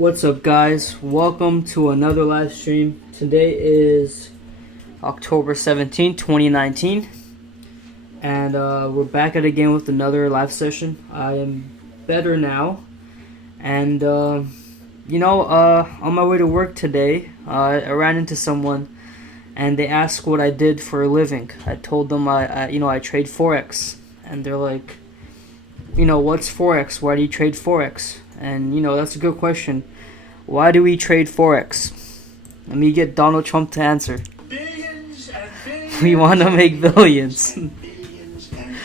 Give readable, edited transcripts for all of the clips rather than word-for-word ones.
What's up, guys? Welcome to another live stream. Today is October 17th, 2019, and we're back at it again with another live session. I am better now, and on my way to work today, I ran into someone, and they asked what I did for a living. I told them I trade Forex, and they're like, what's Forex? Why do you trade Forex? And that's a good question. Why do we trade Forex? Let me get Donald Trump to answer. Billions and billions. We want to make billions. Billions and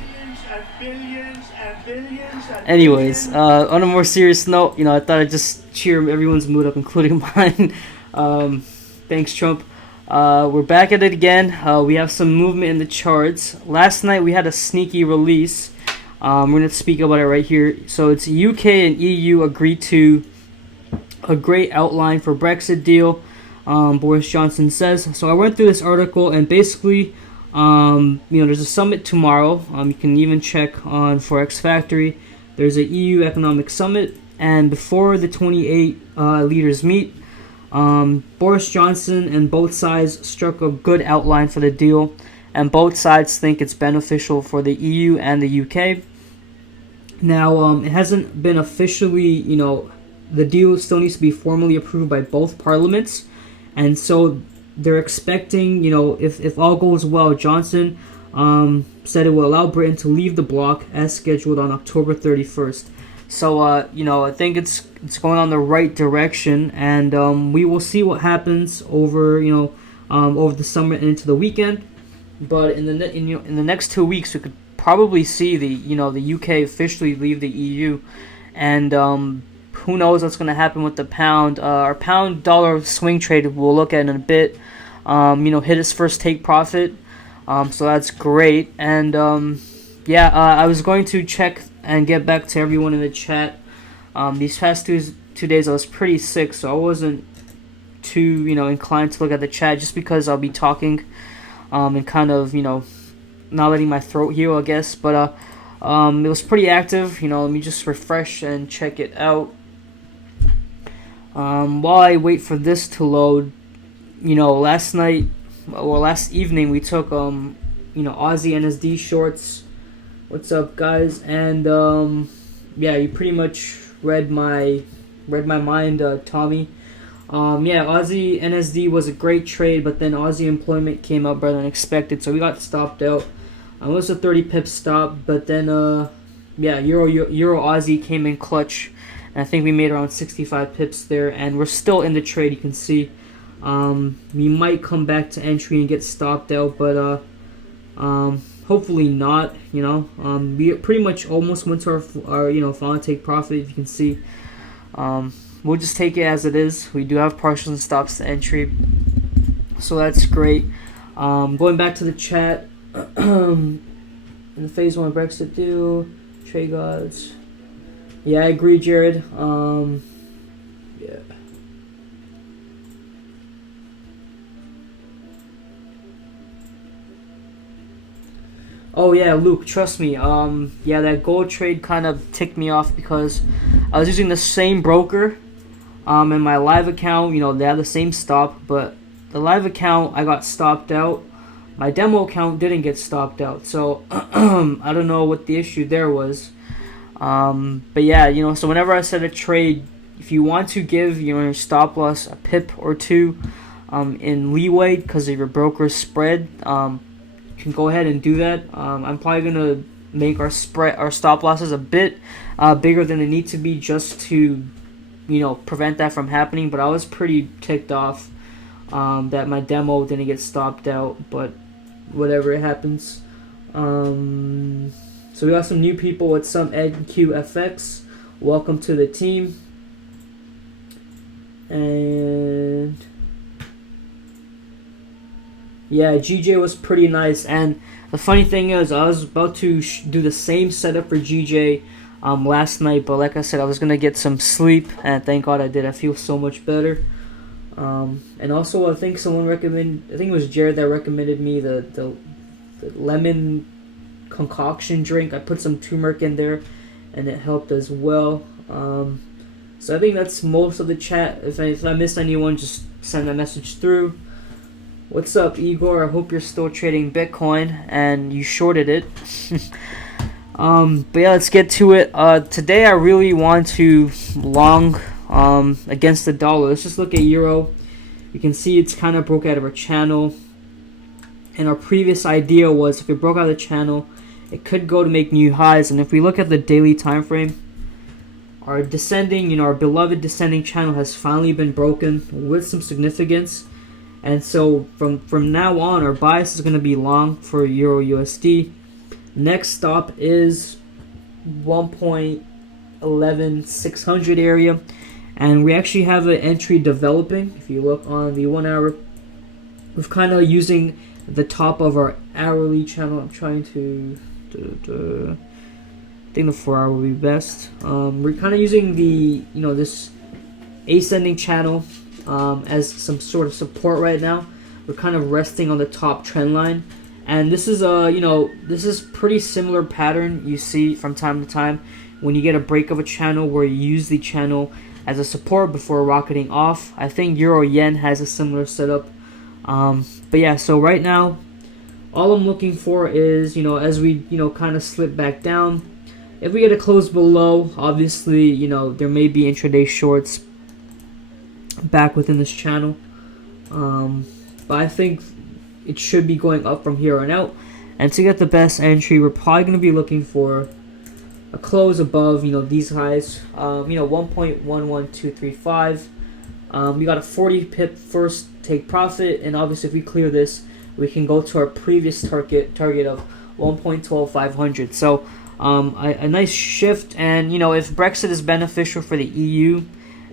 billions and billions and billions and Anyways, billions. on a more serious note, I thought I'd just cheer everyone's mood up, including mine. Thanks, Trump. We're back at it again. We have some movement in the charts. Last night we had a sneaky release. We're going to speak about it right here. So it's UK and EU agreed to a great outline for Brexit deal, Boris Johnson says. So I went through this article, and basically, there's a summit tomorrow. You can even check on Forex Factory. There's a EU economic summit, and before the 28 leaders meet, Boris Johnson and both sides struck a good outline for the deal, and both sides think it's beneficial for the EU and the UK. Now, it hasn't been officially, the deal still needs to be formally approved by both parliaments, and so they're expecting, if all goes well, Johnson said it will allow Britain to leave the bloc as scheduled on October 31st. So, I think it's going on the right direction, and we will see what happens over the summer and into the weekend. But in the next 2 weeks, we could probably see the UK officially leave the EU, and who knows what's going to happen with the pound. Our pound dollar swing trade we'll look at in a bit. Hit its first take profit, so that's great. And I was going to check and get back to everyone in the chat. These past two days I was pretty sick, so I wasn't too inclined to look at the chat just because I'll be talking and kind of not letting my throat heal, I guess. But it was pretty active. Let me just refresh and check it out. While I wait for this to load, last evening we took Aussie NSD shorts. What's up, guys? And you pretty much read my mind, Tommy. Aussie NSD was a great trade, but then Aussie Employment came out better than expected, so we got stopped out. It was a 30 pip stop, but then Euro Aussie came in clutch, and I think we made around 65 pips there, and we're still in the trade. You can see we might come back to entry and get stopped out, but hopefully not. We pretty much almost went to our final take profit. If you can see, we'll just take it as it is. We do have partials and stops to entry, so that's great. Going back to the chat. In the phase 1 Brexit deal, trade gods. Yeah, I agree, Jared. Yeah. Oh yeah, Luke, trust me. That gold trade kind of ticked me off because I was using the same broker. In my live account, they have the same stop, but the live account I got stopped out. My demo account didn't get stopped out, so I don't know what the issue there was. So whenever I set a trade, if you want to give your stop loss a pip or two in leeway because of your broker's spread, you can go ahead and do that. I'm probably gonna make our stop losses a bit bigger than they need to be just to prevent that from happening. But I was pretty ticked off that my demo didn't get stopped out, but whatever, it happens. So we got some new people. What's up, EdQFX? Welcome to the team. And yeah, GJ was pretty nice. And the funny thing is, I was about to do the same setup for GJ last night, but like I said, I was gonna get some sleep, and thank God I did. I feel so much better. And also, I think it was Jared that recommended me the lemon concoction drink. I put some turmeric in there, and it helped as well. So I think that's most of the chat. If I missed anyone, just send a message through. What's up, Igor? I hope you're still trading Bitcoin and you shorted it. But yeah, let's get to it. Today I really want to long against the dollar. Let's just look at Euro. You can see it's kind of broke out of our channel. And our previous idea was if it broke out of the channel, it could go to make new highs. And if we look at the daily time frame, our descending, our beloved descending channel has finally been broken with some significance. And so from now on, our bias is going to be long for Euro USD. Next stop is 1.11600 area, and we actually have an entry developing. If you look on the 1 hour, we're kind of using the top of our hourly channel. I'm trying to I think the 4 hour will be best. We're kind of using the this ascending channel as some sort of support right now. We're kind of resting on the top trend line. And this is this is pretty similar pattern you see from time to time when you get a break of a channel where you use the channel as a support before rocketing off. I think Euro Yen has a similar setup. But yeah, so right now, all I'm looking for is as we kind of slip back down. If we get a close below, obviously there may be intraday shorts back within this channel. But I think it should be going up from here on out. And to get the best entry, we're probably going to be looking for a close above, these highs. 1.11235. We got a 40 pip first take profit, and obviously if we clear this, we can go to our previous target of 1.12500. So a nice shift, and if Brexit is beneficial for the EU,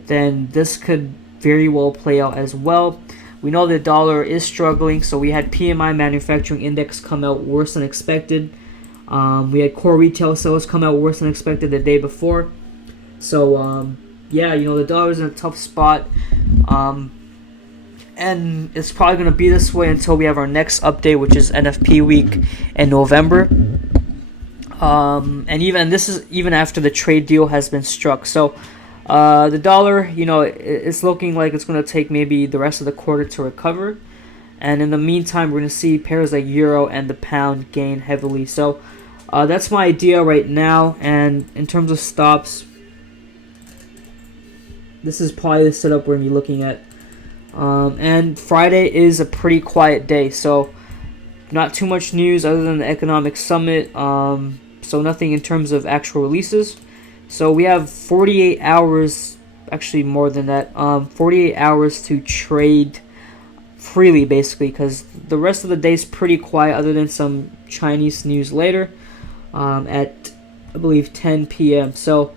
then this could very well play out as well. We know the dollar is struggling, so we had PMI manufacturing index come out worse than expected. We had core retail sales come out worse than expected the day before. So yeah, the dollar's in a tough spot, and it's probably going to be this way until we have our next update, which is NFP week in November. And this is even after the trade deal has been struck. So the dollar, it's looking like it's going to take maybe the rest of the quarter to recover. And in the meantime, we're going to see pairs like Euro and the pound gain heavily. So that's my idea right now. And in terms of stops, this is probably the setup we're going to be looking at. And Friday is a pretty quiet day. So not too much news other than the economic summit. So nothing in terms of actual releases. So we have 48 hours, actually more than that, 48 hours to trade freely, basically, because the rest of the day is pretty quiet other than some Chinese news later at, I believe, 10 p.m. So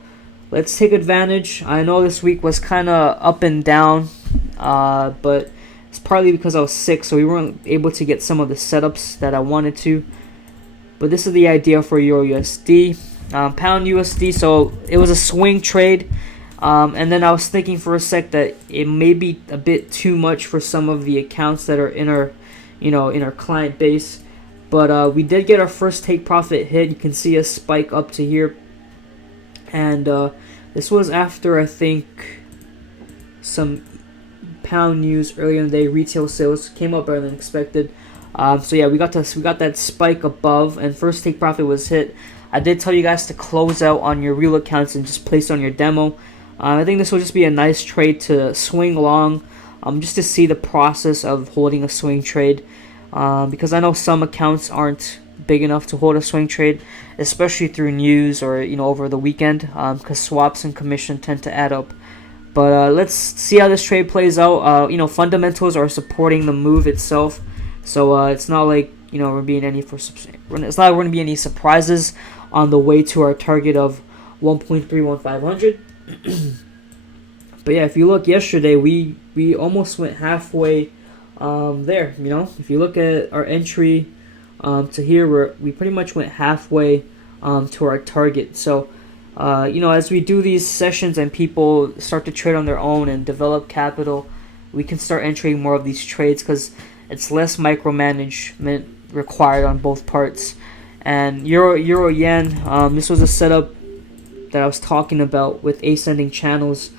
let's take advantage. I know this week was kind of up and down, but it's partly because I was sick, so we weren't able to get some of the setups that I wanted to. But this is the idea for EURUSD. Pound USD, so it was a swing trade, and then I was thinking for a sec that it may be a bit too much for some of the accounts that are in our in our client base, but we did get our first take profit hit. You can see a spike up to here, and this was after I think some pound news earlier in the day. Retail sales came up better than expected, so yeah, we got that spike above, and first take profit was hit. I did tell you guys to close out on your real accounts and just place on your demo. I think this will just be a nice trade to swing long, just to see the process of holding a swing trade, because I know some accounts aren't big enough to hold a swing trade, especially through news or over the weekend, because swaps and commission tend to add up. But let's see how this trade plays out. Fundamentals are supporting the move itself, so it's not like it's not going to be any surprises on the way to our target of 1.31500. But yeah, if you look yesterday, we almost went halfway there. If you look at our entry to here, we pretty much went halfway to our target. So as we do these sessions and people start to trade on their own and develop capital, we can start entering more of these trades because it's less micromanagement required on both parts. And Euro Yen, this was a setup that I was talking about with ascending channels.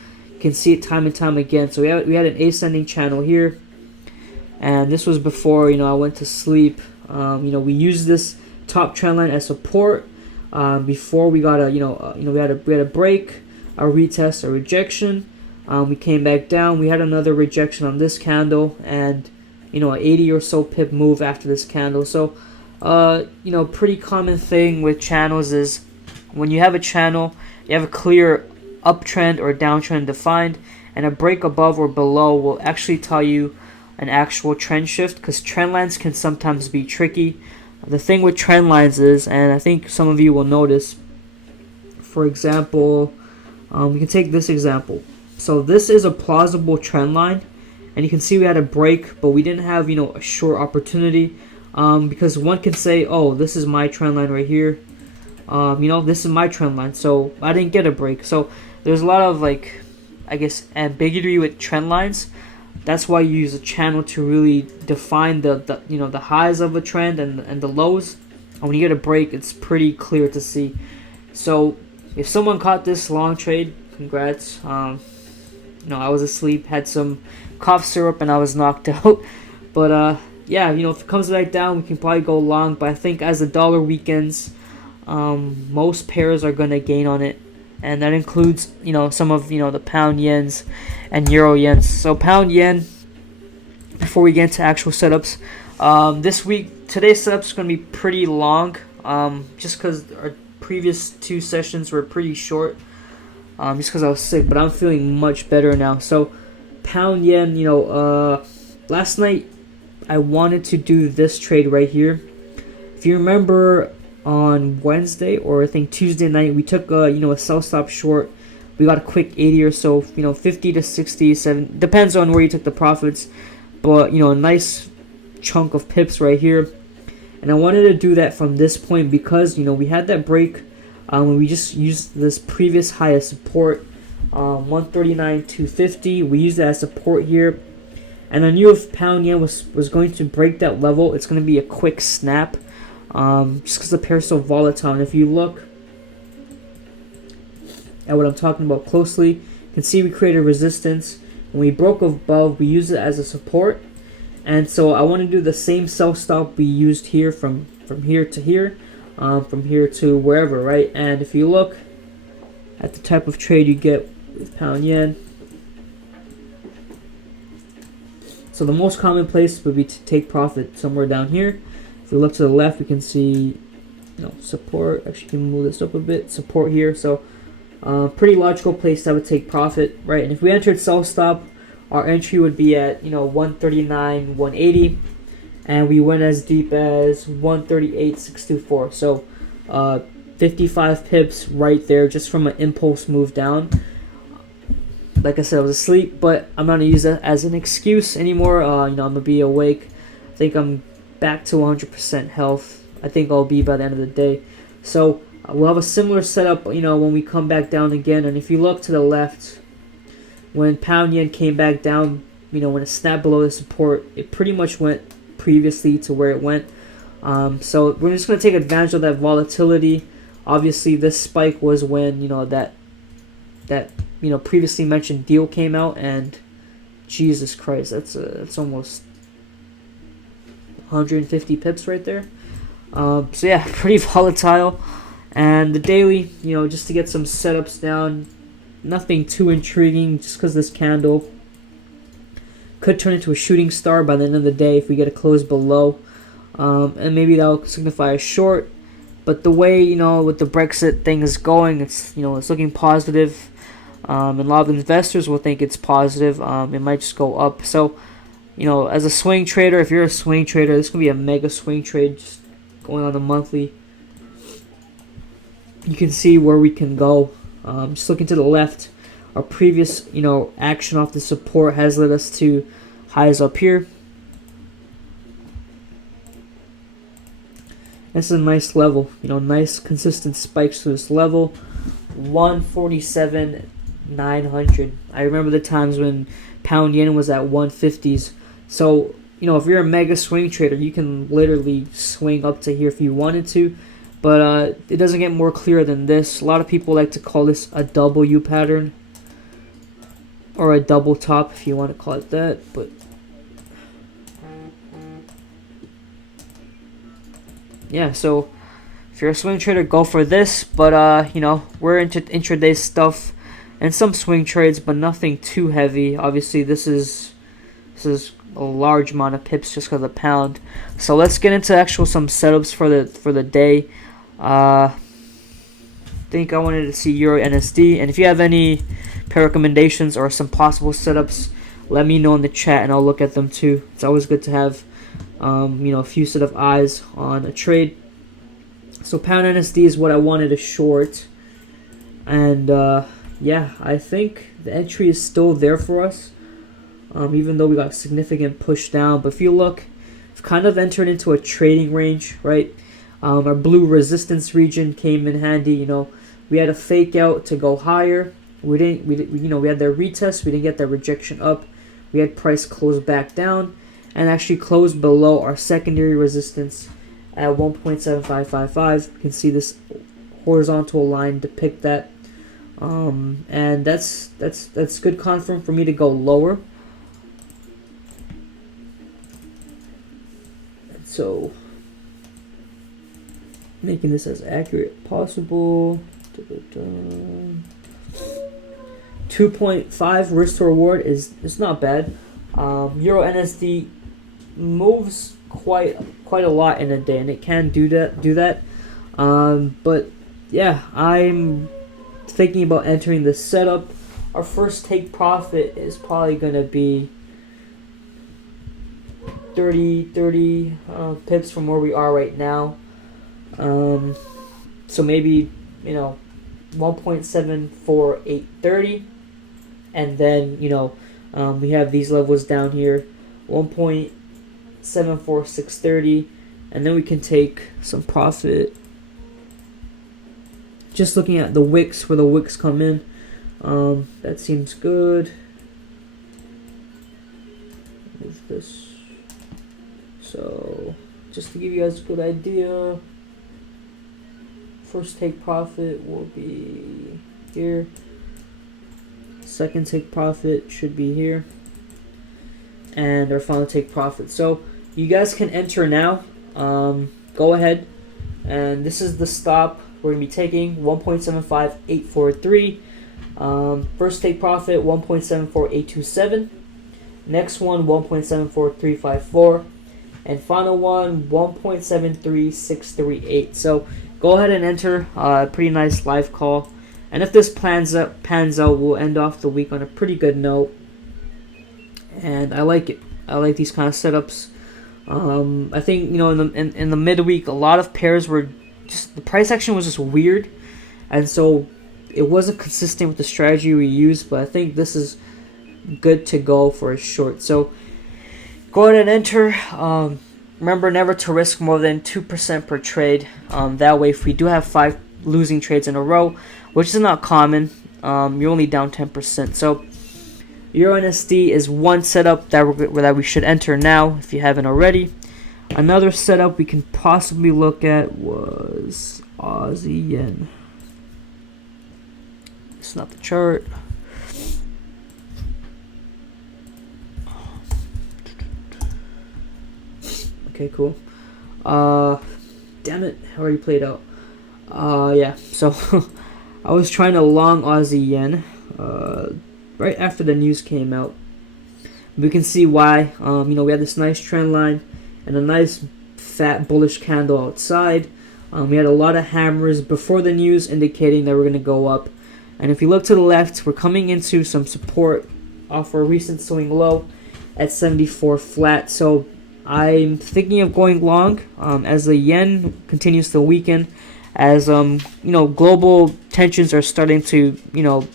can see it time and time again. So we had an ascending channel here, and this was before, you know, I went to sleep. You know, we used this top trend line as support before we got we had a break, a retest, a rejection. We came back down. We had another rejection on this candle, and you know, an 80 or so pip move after this candle. So you know, pretty common thing with channels is when you have a channel, you have a clear uptrend or downtrend defined, and a break above or below will actually tell you an actual trend shift, because trend lines can sometimes be tricky. The thing with trend lines is, and I think some of you will notice, for example, we can take this example. So this is a plausible trend line, and you can see we had a break, but we didn't have, you know, a short opportunity, because one can say, oh, this is my trend line right here. You know, this is my trend line, so I didn't get a break. So there's a lot of, like, I guess, ambiguity with trend lines. That's why you use a channel to really define the you know, the highs of a trend and the lows. And when you get a break, it's pretty clear to see. So if someone caught this long trade, congrats. You know, I was asleep, had some cough syrup, and I was knocked out. But yeah, you know, if it comes back down, we can probably go long. But I think as the dollar weakens, most pairs are gonna gain on it, and that includes, you know, some of, you know, the pound yens and euro yens. So pound yen, before we get into actual setups, today's setups is gonna be pretty long, just because our previous two sessions were pretty short, just because I was sick. But I'm feeling much better now. So pound yen, you know, last night I wanted to do this trade right here. If you remember, on Wednesday or I think Tuesday night, we took a, you know, a sell stop short. We got a quick 80 or so, you know, 50 to 60, 7, depends on where you took the profits, but you know, a nice chunk of pips right here. And I wanted to do that from this point because, you know, we had that break when we just used this previous high as support, 139.250. We used that as support here, and I knew if pound yen was going to break that level, it's going to be a quick snap. Just because the pair is so volatile. And if you look at what I'm talking about closely, you can see we created resistance. When we broke above, we used it as a support. And so I want to do the same sell stop we used here from here to here, from here to wherever, right? And if you look at the type of trade you get with pound yen, so the most common place would be to take profit somewhere down here. If we look to the left, we can see, you know, support. Actually, can move this up a bit. Support here. So, pretty logical place that would take profit, right? And if we entered sell stop, our entry would be at, you know, 139, 180, and we went as deep as 138.624. So, 55 pips right there, just from an impulse move down. Like I said, I was asleep, but I'm not gonna use that as an excuse anymore. You know, I'm gonna be awake. I think I'm back to 100% health. I think I'll be by the end of the day. So we'll have a similar setup, you know, when we come back down again. And if you look to the left, when pound yen came back down, you know, when it snapped below the support, it pretty much went previously to where it went. So we're just going to take advantage of that volatility. Obviously, this spike was when, you know, that you know, previously mentioned deal came out, and Jesus Christ, that's almost 150 pips right there. So yeah, pretty volatile. And the daily, you know, just to get some setups down, nothing too intriguing, just because this candle could turn into a shooting star by the end of the day if we get a close below, and maybe that'll signify a short. But the way, you know, with the Brexit thing is going, it's, you know, it's looking positive, and a lot of investors will think it's positive. It might just go up. So, you know, as a swing trader, if you're a swing trader, this is going to be a mega swing trade just going on the monthly. You can see where we can go. Just looking to the left, our previous, you know, action off the support has led us to highs up here. This is a nice level, you know, nice consistent spikes to this level. 147.900. I remember the times when pound yen was at 150s. So, you know, if you're a mega swing trader, you can literally swing up to here if you wanted to. But it doesn't get more clear than this. A lot of people like to call this a W pattern. or a double top if you want to call it that. But yeah, so if you're a swing trader, go for this. But you know, we're into intraday stuff and some swing trades, but nothing too heavy. Obviously, this is a large amount of pips just because of the pound. So let's get into actual some setups for the day. I think I wanted to see EURNZD, and if you have any pair recommendations or some possible setups, let me know in the chat and I'll look at them too. It's always good to have you know, a few set of eyes on a trade. So pound NSD is what I wanted to short, and yeah, I think the entry is still there for us, even though we got a significant push down. But if you look, we've kind of entered into a trading range, right? Our blue resistance region came in handy. You know, we had a fake out to go higher. We you know, we had their retest. We didn't get their rejection up. We had price close back down and actually closed below our secondary resistance at 1.7555. You can see this horizontal line depict that, and that's good confirm for me to go lower. And so making this as accurate as possible. 2.5 risk to reward is not bad. EURNZD moves quite a lot in a day, and it can do that. But yeah, I'm thinking about entering the setup. Our first take profit is probably gonna be 30 pips from where we are right now. So maybe, you know, 1.74830, and then, you know, we have these levels down here, 1.74630, and then we can take some profit. Just looking at the wicks, where the wicks come in, that seems good. Move this. So just to give you guys a good idea, first take profit will be here. Second take profit should be here. And our final take profit. So you guys can enter now. Go ahead. And this is the stop we're going to be taking, 1.75843. First take profit, 1.74827. Next one, 1.74354. And final one, 1.73638. So go ahead and enter. Pretty nice live call. And if this pans out, we'll end off the week on a pretty good note. And I like it. I like these kind of setups. I think, you know, in the midweek, a lot of pairs were just, the price action was just weird, and so it wasn't consistent with the strategy we used. But I think this is good to go for a short. So go ahead and enter. Remember, never to risk more than 2% per trade. That way, if we do have 5 losing trades in a row, which is not common, you're only down 10%. So EURNZD is one setup that we should enter now if you haven't already. Another setup we can possibly look at was Aussie yen. It's not the chart. Okay, cool. Damn it, I already played out. Yeah, so I was trying to long Aussie yen right after the news came out. We can see why. You know, we had this nice trend line and a nice fat bullish candle outside. We had a lot of hammers before the news indicating that we're going to go up. And if you look to the left, we're coming into some support off our recent swing low at 74 flat. So I'm thinking of going long as the yen continues to weaken, as you know, global tensions are starting to, you know,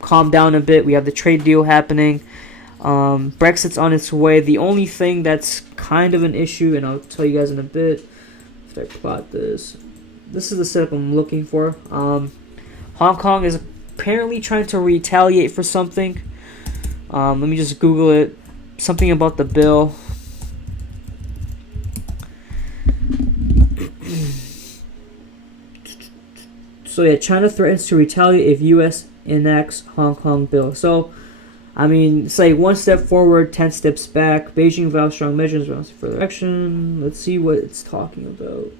calm down a bit. We have the trade deal happening. Brexit's on its way. The only thing that's kind of an issue, and I'll tell you guys in a bit after I plot this. This is the setup I'm looking for. Hong Kong is apparently trying to retaliate for something. Let me just Google it. Something about the bill. So yeah, China threatens to retaliate if U.S. enacts Hong Kong bill. So I mean, it's like 1 step forward, 10 steps back. Beijing vows strong measures around further action. Let's see what it's talking about.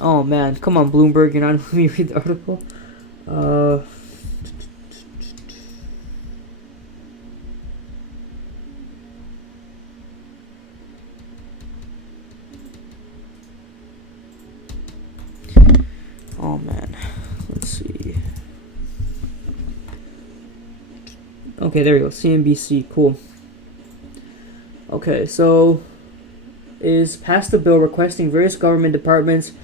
Oh man, come on, Bloomberg, you're not letting me read the article. Oh man, let's see. Okay, there we go. CNBC, cool. Okay, so is passed a bill requesting various government departments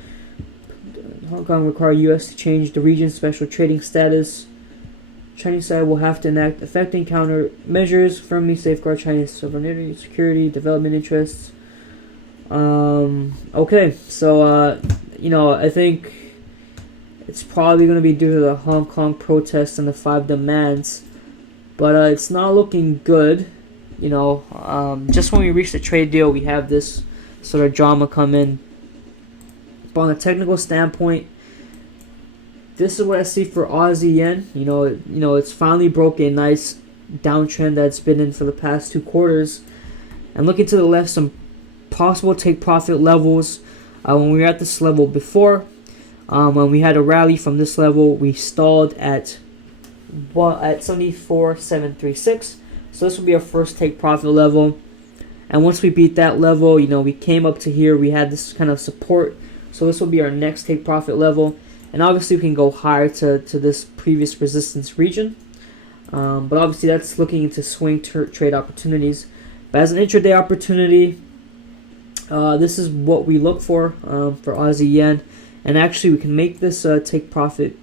Hong Kong require U.S. to change the region's special trading status. Chinese side will have to enact effective countermeasures, firmly safeguard Chinese sovereignty, security, development interests. Okay, so I think it's probably going to be due to the Hong Kong protests and the 5 demands, but it's not looking good. Just when we reach the trade deal, we have this sort of drama come in. But on a technical standpoint, this is what I see for Aussie yen. It's finally broke a nice downtrend that's been in for the past 2 quarters. And looking to the left, some possible take profit levels. When we were at this level before, when we had a rally from this level, we stalled at 74,736. So this will be our first take profit level. And once we beat that level, we came up to here. We had this kind of support. So this will be our next take profit level. And obviously we can go higher to this previous resistance region. But obviously that's looking into swing trade opportunities. But as an intraday opportunity, this is what we look for Aussie yen. And actually we can make this take profit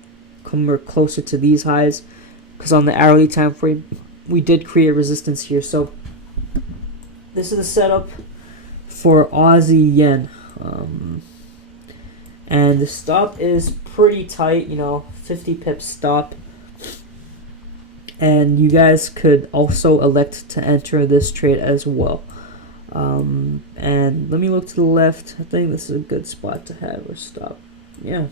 come closer to these highs. Because on the hourly time frame, we did create resistance here. So this is the setup for Aussie yen. And the stop is pretty tight, 50 pips stop. And you guys could also elect to enter this trade as well. And let me look to the left. I think this is a good spot to have our stop. Yeah,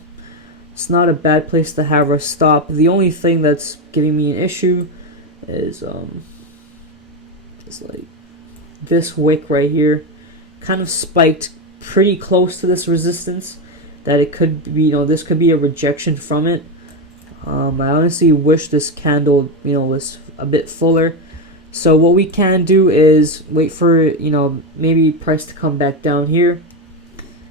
it's not a bad place to have our stop. The only thing that's giving me an issue is like this wick right here kind of spiked pretty close to this resistance. That it could be, this could be a rejection from it. I honestly wish this candle, was a bit fuller. So what we can do is wait for, maybe price to come back down here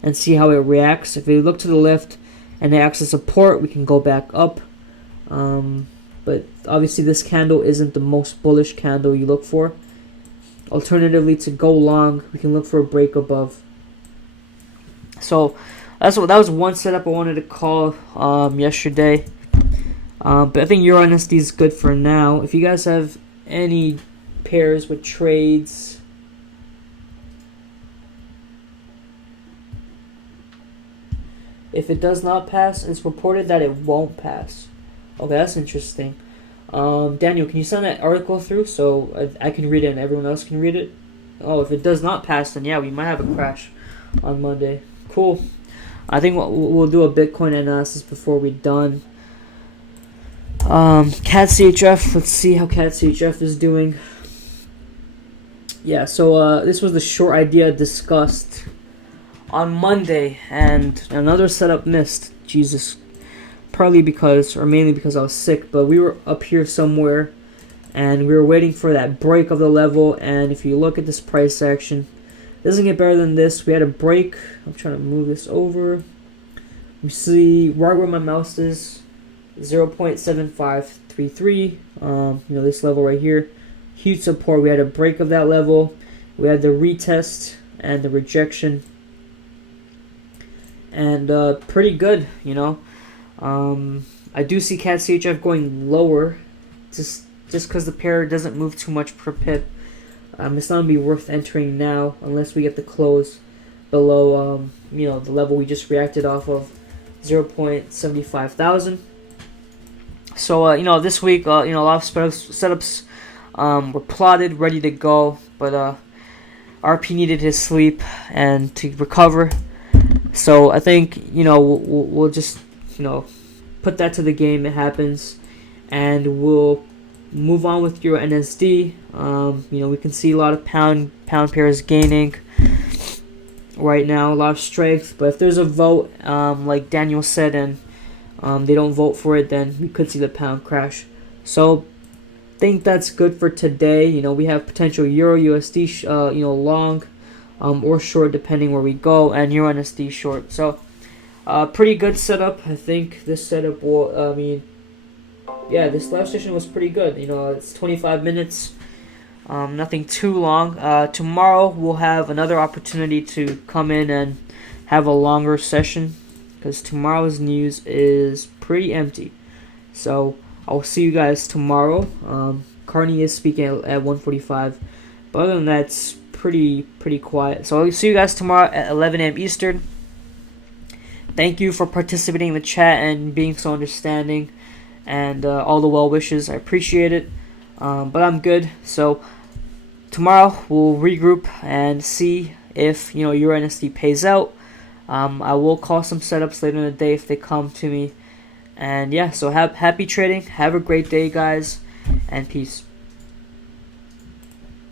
and see how it reacts. If we look to the left and it acts as support, we can go back up. But obviously this candle isn't the most bullish candle you look for. Alternatively, to go long, we can look for a break above. So that was one setup I wanted to call yesterday. But I think EURNZD is good for now. If you guys have any pairs with trades, if it does not pass, it's reported that it won't pass. Okay, that's interesting. Daniel, can you send that article through so I can read it and everyone else can read it? Oh, if it does not pass, then yeah, we might have a crash on Monday. Cool. I think we'll do a Bitcoin analysis before we're done. CAD CHF. Let's see how CAD CHF is doing. Yeah, so this was the short idea discussed on Monday, and another setup missed. Jesus, mainly because I was sick. But we were up here somewhere, and we were waiting for that break of the level. And if you look at this price action, it doesn't get better than this. We had a break. I'm trying to move this over. We see right where my mouse is, 0.7533. This level right here, huge support. We had a break of that level. We had the retest and the rejection, and pretty good. I do see CAD CHF going lower, just because the pair doesn't move too much per pip. It's not gonna be worth entering now unless we get the close below the level we just reacted off of, 0.75 thousand. So this week a lot of setups were plotted, ready to go, but RP needed his sleep and to recover. So I think we'll just put that to the game. It happens, and we'll move on with EURNZD. We can see a lot of pound pairs gaining right now, a lot of strength. But if there's a vote, like Daniel said, and they don't vote for it, then we could see the pound crash. So think that's good for today. We have potential EURUSD, long, or short depending where we go, and EURNZD short. So pretty good setup. I think this setup will. This live session was pretty good. It's 25 minutes. Nothing too long. Tomorrow we'll have another opportunity to come in and have a longer session, because tomorrow's news is pretty empty. So I'll see you guys tomorrow. Carney is speaking at 1:45, but other than that, it's pretty quiet. So I'll see you guys tomorrow at 11 a.m. Eastern. Thank you for participating in the chat and being so understanding, and all the well wishes. I appreciate it. But I'm good. So tomorrow we'll regroup and see if EURNZD pays out. I will call some setups later in the day if they come to me. And yeah, so happy trading. Have a great day, guys, and peace.